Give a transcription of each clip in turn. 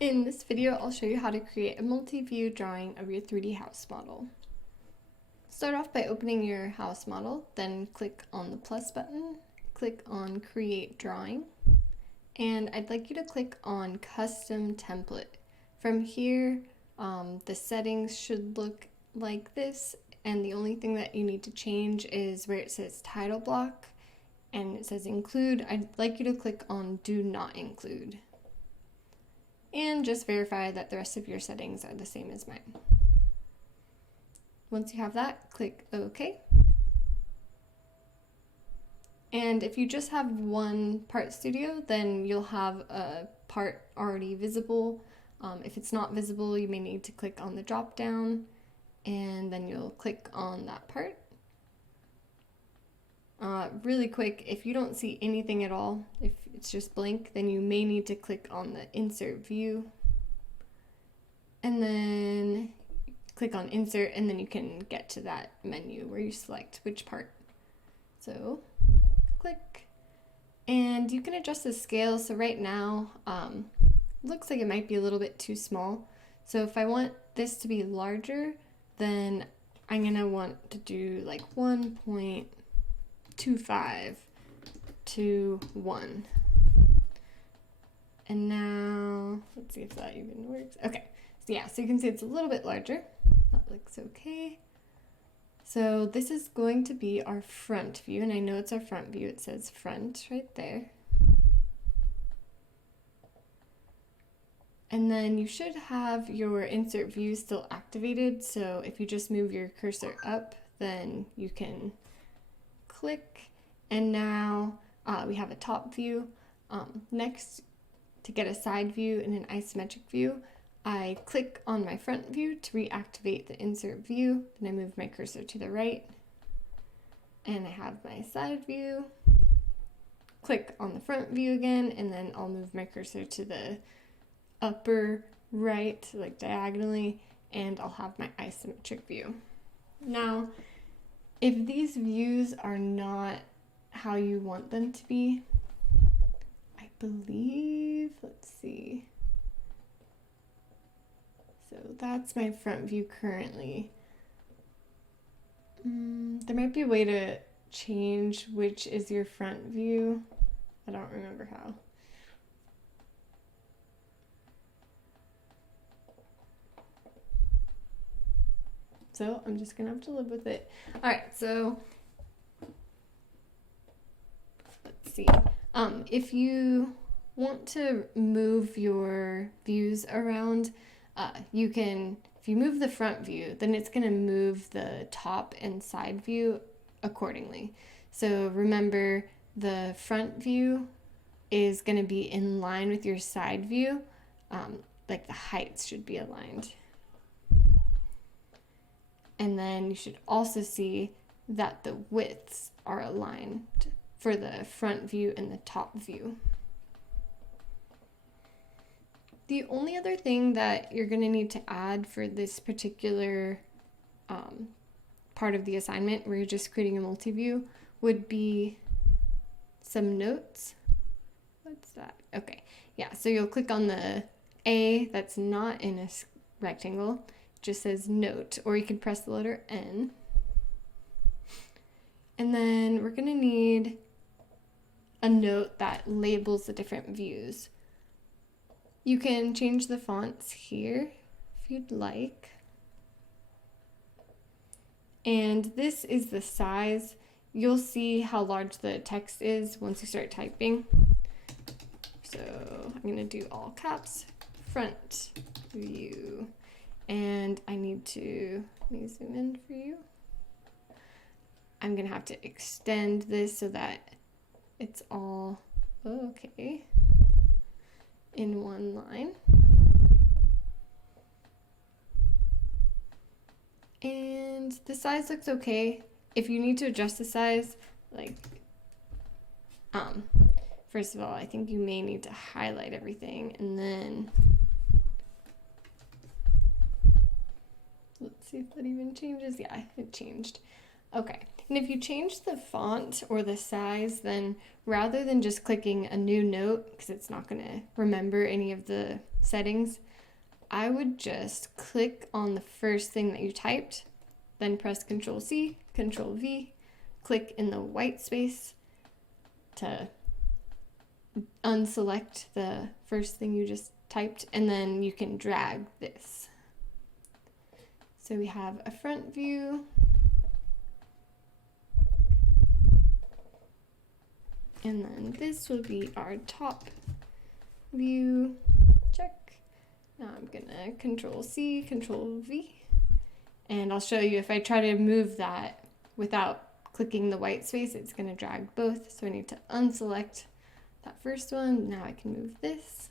In this video, I'll show you how to create a multi-view drawing of your 3D house model. Start off by opening your house model, then click on the plus button, click on Create Drawing, and I'd like you to click on Custom Template. From here, the settings should look like this, and the only thing that you need to change is where it says Title Block and it says Include. I'd like you to click on Do Not Include. And just verify that the rest of your settings are the same as mine. Once you have that, click OK. And if you just have one part studio, then you'll have a part already visible. If it's not visible, you may need to click on the drop down, and then you'll click on that part. Really quick, if you don't see anything at all, if it's just blank, then you may need to click on the Insert View, and then click on Insert, and then you can get to that menu where you select which part. So click, and you can adjust the scale. So right now, looks like it might be a little bit too small. So if I want this to be larger, then I'm gonna want to do like 1.25 to 1. And now, let's see if that even works. Okay, so yeah, so you can see it's a little bit larger. That looks okay. So this is going to be our front view, and I know it's our front view. It says front right there. And then you should have your insert view still activated. So if you just move your cursor up, then you can click, and now we have a top view. Next, to get a side view and an isometric view, I click on my front view to reactivate the insert view. Then I move my cursor to the right, and I have my side view. Click on the front view again, and then I'll move my cursor to the upper right, like diagonally, and I'll have my isometric view. Now, if these views are not how you want them to be, I believe, let's see. So that's my front view currently. There might be a way to change which is your front view. I don't remember how. So I'm just gonna have to live with it. All right, so let's see. If you want to move your views around, you can, if you move the front view, then it's gonna move the top and side view accordingly. So remember, the front view is gonna be in line with your side view, like the heights should be aligned. And then you should also see that the widths are aligned for the front view and the top view. The only other thing that you're going to need to add for this particular part of the assignment, where you're just creating a multi-view, would be some notes. What's that? Okay, yeah, so you'll click on the A that's not in a rectangle. Just says note, or you can press the letter N. And then we're gonna need a note that labels the different views. You can change the fonts here if you'd like. And this is the size. You'll see how large the text is once you start typing. So I'm gonna do all caps, front view. And I need to, let me zoom in for you. I'm gonna have to extend this so that it's all okay in one line. And the size looks okay. If you need to adjust the size, like, first of all, I think you may need to highlight everything, and then let's see if that even changes. Yeah, it changed. Okay, And if you change the font or the size, then rather than just clicking a new note, because it's not going to remember any of the settings, I would just click on the first thing that you typed, then press Control C, Control V, click in the white space to unselect the first thing you just typed, and then you can drag this. So we have a front view, and then this will be our top view. Check. Now I'm gonna Control C, Control V, and I'll show you if I try to move that without clicking the white space, it's gonna drag both. So I need to unselect that first one. Now I can move this.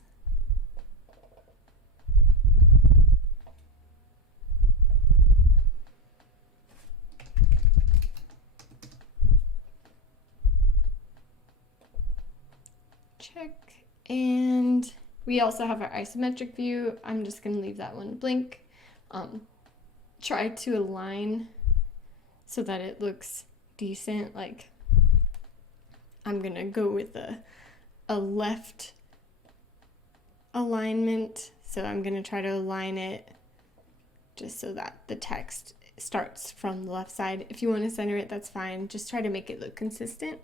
Check. And we also have our isometric view. I'm just going to leave that one blank. Try to align so that it looks decent. Like I'm going to go with a left alignment. So I'm going to try to align it just so that the text starts from the left side. If you want to center it, that's fine. Just try to make it look consistent.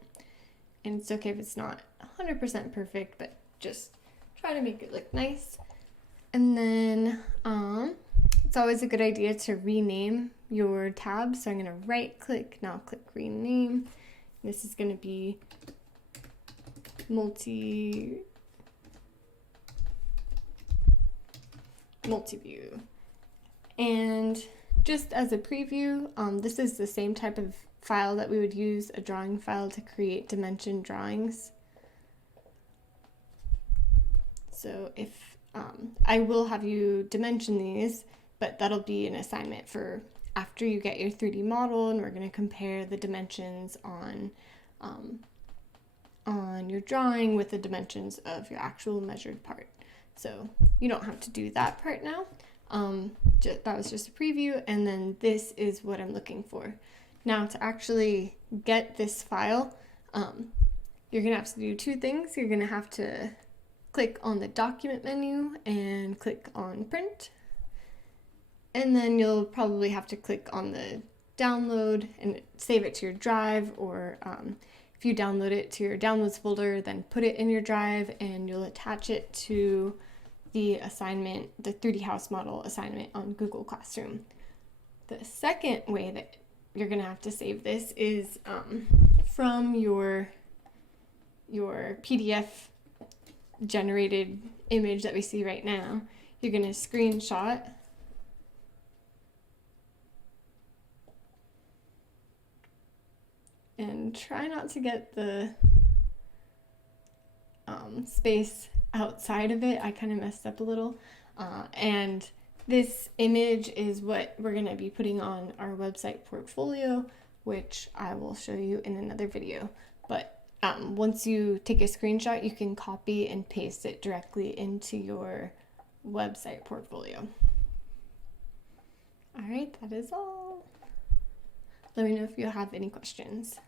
And it's okay if it's not 100% perfect, but just try to make it look nice. And then it's always a good idea to rename your tab. So I'm going to right click, now click rename. This is going to be Multiview. And just as a preview, this is the same type of file that we would use, a drawing file, to create dimension drawings. So if I will have you dimension these, but that'll be an assignment for after you get your 3D model, and we're going to compare the dimensions on your drawing with the dimensions of your actual measured part. So you don't have to do that part now. That was just a preview, and then this is what I'm looking for. Now to actually get this file, you're going to have to do two things. You're going to have to click on the document menu and click on print. And then you'll probably have to click on the download and save it to your drive, or if you download it to your downloads folder, then put it in your drive and you'll attach it to the assignment, the 3D house model assignment on Google Classroom. The second way that you're going to have to save this is from your PDF generated image that we see right now. You're going to screenshot and try not to get the space outside of it. I kind of messed up a little. And this image is what we're going to be putting on our website portfolio, which I will show you in another video. But once you take a screenshot, you can copy and paste it directly into your website portfolio. All right, that is all. Let me know if you have any questions.